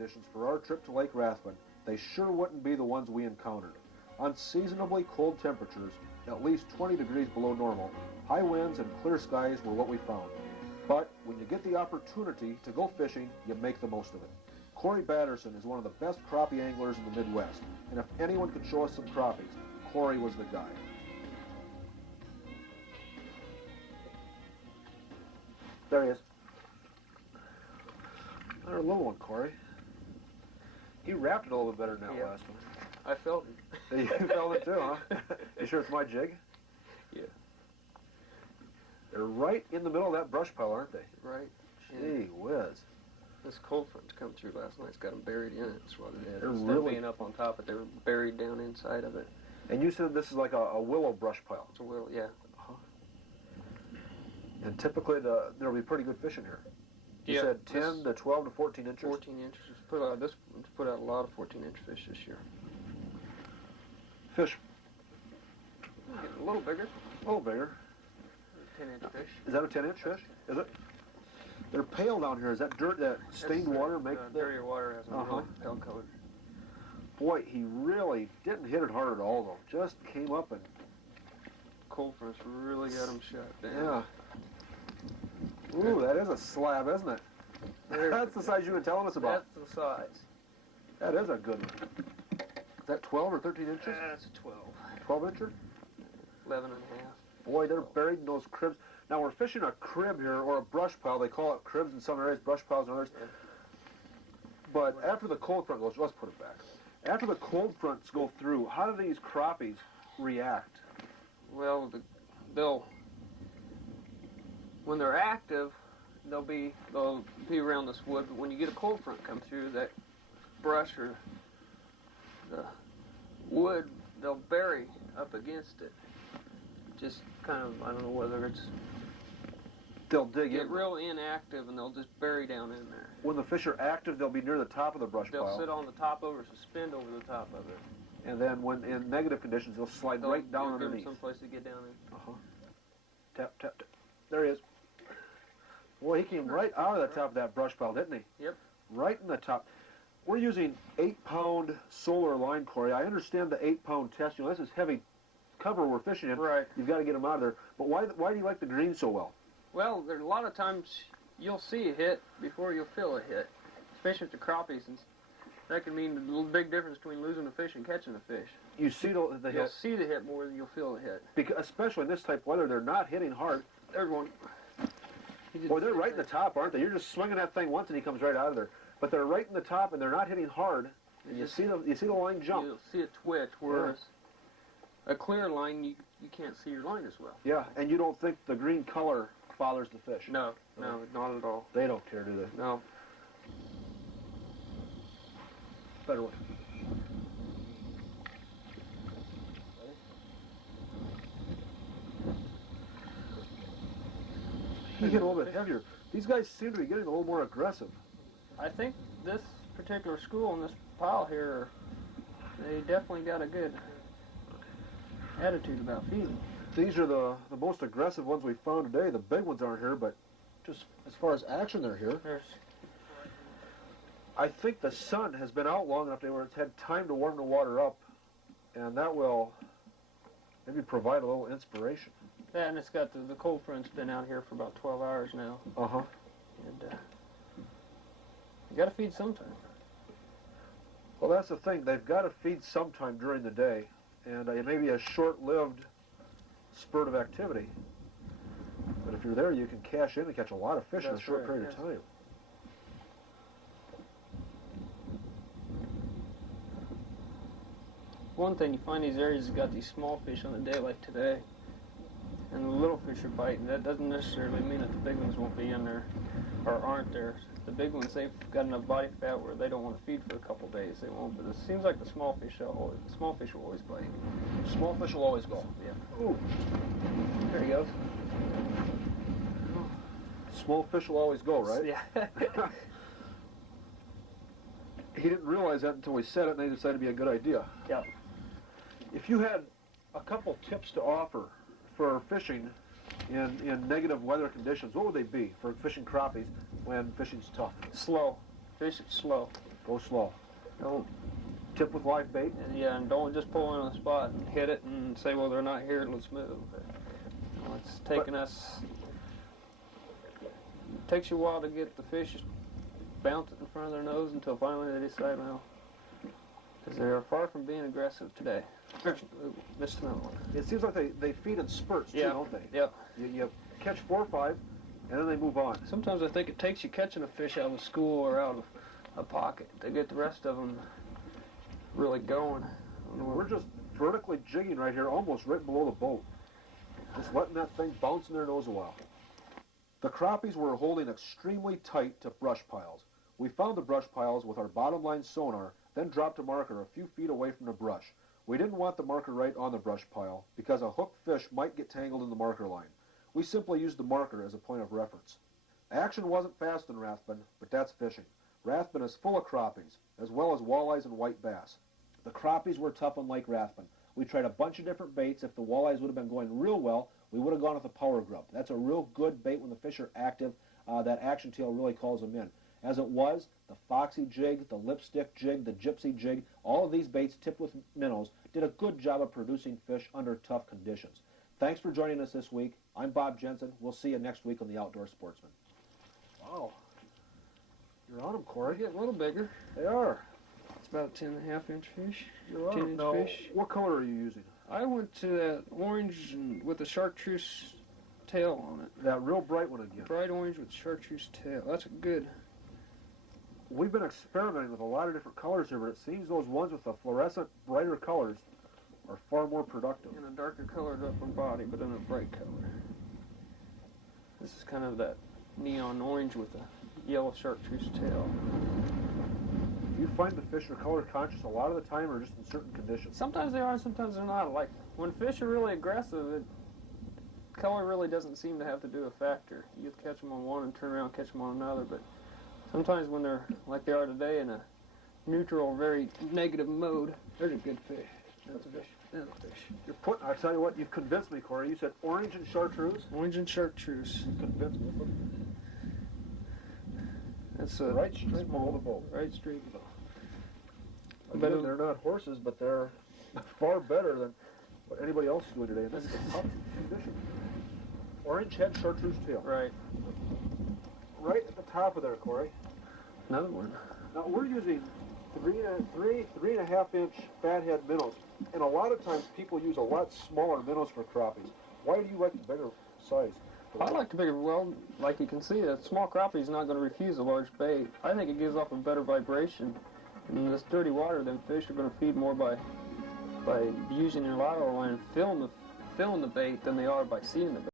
conditions for our trip to Lake Rathbun, they sure wouldn't be the ones we encountered. Unseasonably cold temperatures, at least 20 degrees below normal, high winds and clear skies were what we found. But when you get the opportunity to go fishing, you make the most of it. Corey Batterson is one of the best crappie anglers in the Midwest, and if anyone could show us some crappies, Corey was the guy. There he is. Another little one, Corey. He wrapped it a little bit better than that last one. I felt it. You felt it too, huh? You sure it's my jig? Yeah. They're right in the middle of that brush pile, aren't they? Right. Gee whiz. This cold front to come through last night's got them buried in it. That's what it is. They're Instead of being up on top of it, they were buried down inside of it. And you said this is like a willow brush pile. It's a willow, yeah. And typically there'll be pretty good fish in here. You said 10 to 12 to 14 inches? 14 inches. Put out a lot of 14-inch fish this year. Fish? Getting a little bigger. A little bigger. 10-inch fish. Is that a 10-inch fish? Is it? They're pale down here. Is that dirt, that stained water make dirtier water has a really pale color. Boy, he really didn't hit it hard at all, though. Just came up and... Cold fronts really got him shut down. Yeah. Ooh, that is a slab, isn't it? That's the size you were telling us about. That's the size. That is a good one. Is that 12 or 13 inches? That's a 12. 12 incher? 11 and a half. Boy, they're buried in those cribs. Now, we're fishing a crib here, or a brush pile. They call it cribs in some areas, brush piles in others. Yeah. But after the cold front goes, let's put it back. After the cold fronts go through, how do these crappies react? Well, when they're active, they'll be around this wood. But when you get a cold front come through, that brush or the wood, they'll bury up against it. Just kind of, I don't know whether it's... They'll dig get in. real inactive and they'll just bury down in there. When the fish are active, they'll be near the top of the brush pile. They'll sit on the top over, suspend over the top of it. And then when in negative conditions, they'll slide right down underneath. Give them someplace to get down in. Tap, tap, tap. There he is. Boy, he came right out of the top of that brush pile, didn't he? Yep. Right in the top. We're using 8-pound solar line, Corey. I understand the 8-pound test. You know, this is heavy cover we're fishing in. Right. You've got to get them out of there. But why do you like the green so well? Well, there's a lot of times you'll see a hit before you'll feel a hit. Especially with the crappies. And that can mean a little big difference between losing a fish and catching a fish. You see the hit. You'll see the hit more than you'll feel the hit. Because, especially in this type of weather, they're not hitting hard. There's one. Boy, they're right in the top, aren't they? You're just swinging that thing once and he comes right out of there. But they're right in the top and they're not hitting hard. And you see the line jump. You'll see it twitch, whereas a clear line, you can't see your line as well. Yeah, and you don't think the green color bothers the fish. No, not at all. They don't care, do they? No. Better one. He hit a little bit heavier. These guys seem to be getting a little more aggressive. I think this particular school and this pile here, they definitely got a good attitude about feeding. These are the most aggressive ones we found today. The big ones aren't here, but just as far as action, they're here. I think the sun has been out long enough where it's had time to warm the water up, and that will maybe provide a little inspiration. Yeah, and it's got the cold front's been out here for about 12 hours now. And you got to feed sometime. Well, that's the thing. They've got to feed sometime during the day, and it may be a short-lived spurt of activity. But if you're there, you can cash in and catch a lot of fish in a short period of time. One thing, you find these areas that got these small fish on a day like today, and the little fish are biting. That doesn't necessarily mean that the big ones won't be in there or aren't there. The big ones, they've got enough body fat where they don't want to feed for a couple days. They won't, but it seems like the small fish will always bite. Small fish will always go. Yeah. Ooh. There he goes. Small fish will always go, right? Yeah. He didn't realize that until we said it, and they decided to be a good idea. Yeah. If you had a couple tips to offer for fishing in negative weather conditions, what would they be for fishing crappies when fishing's tough? Slow. Fish it slow. Go slow. Don't, Tip with live bait. and don't just pull in on the spot and hit it and say, well, they're not here, let's move. It's taken us, it takes you a while to get the fish bounce in front of their nose until finally they decide, well, because they are far from being aggressive today. Missed another one. It seems like they feed in spurts too, don't they? Yeah. You catch 4 or 5, and then they move on. Sometimes I think it takes you catching a fish out of a school or out of a pocket to get the rest of them really going. We're just vertically jigging right here, almost right below the boat. Just letting that thing bounce in their nose a while. The crappies were holding extremely tight to brush piles. We found the brush piles with our bottom line sonar, then dropped a marker a few feet away from the brush. We didn't want the marker right on the brush pile because a hooked fish might get tangled in the marker line. We simply used the marker as a point of reference. Action wasn't fast in Rathbun, but that's fishing. Rathbun is full of crappies, as well as walleyes and white bass. The crappies were tough on Lake Rathbun. We tried a bunch of different baits. If the walleyes would have been going real well, we would have gone with a power grub. That's a real good bait when the fish are active. That action tail really calls them in. As it was, the foxy jig, the lipstick jig, the gypsy jig, all of these baits tipped with minnows did a good job of producing fish under tough conditions. Thanks for joining us this week. I'm Bob Jensen. We'll see you next week on the Outdoor Sportsman. Wow. You're on them, Corey. They get a little bigger. They are. It's about a 10.5-inch fish. You're on 10-inch them. Now, fish. what color are you using? I went to that orange with a chartreuse tail on it. That real bright one again. Bright orange with chartreuse tail. That's a good. We've been experimenting with a lot of different colors here, but it seems those ones with the fluorescent, brighter colors are far more productive. In a darker colored upper body, but in a bright color. This is kind of that neon orange with a yellow chartreuse tail. Do you find the fish are color conscious a lot of the time, or just in certain conditions? Sometimes they are, sometimes they're not. Like when fish are really aggressive, color really doesn't seem to have to do a factor. You catch them on one and turn around and catch them on another, but sometimes when they're like they are today in a neutral, very negative mode, they're a good fish. That's a fish. That's a fish. You're putting, I tell you what, you've convinced me, Corey. You said orange and chartreuse? Orange and chartreuse. You convinced me. That's a right straight below the boat. Right straight below. Again, they're not horses, but they're far better than what anybody else is doing today. And this is a tough condition. Orange head, chartreuse tail. Right. Right at the top of there, Corey. Another one. Now we're using 3.5-inch fathead minnows, and a lot of times people use a lot smaller minnows for crappies. Why do you like the bigger size? I like the bigger. Well, like you can see, a small crappie is not going to refuse a large bait. I think it gives off a better vibration. In this dirty water, then fish are going to feed more by using your lateral line and filling the bait than they are by seeing the bait.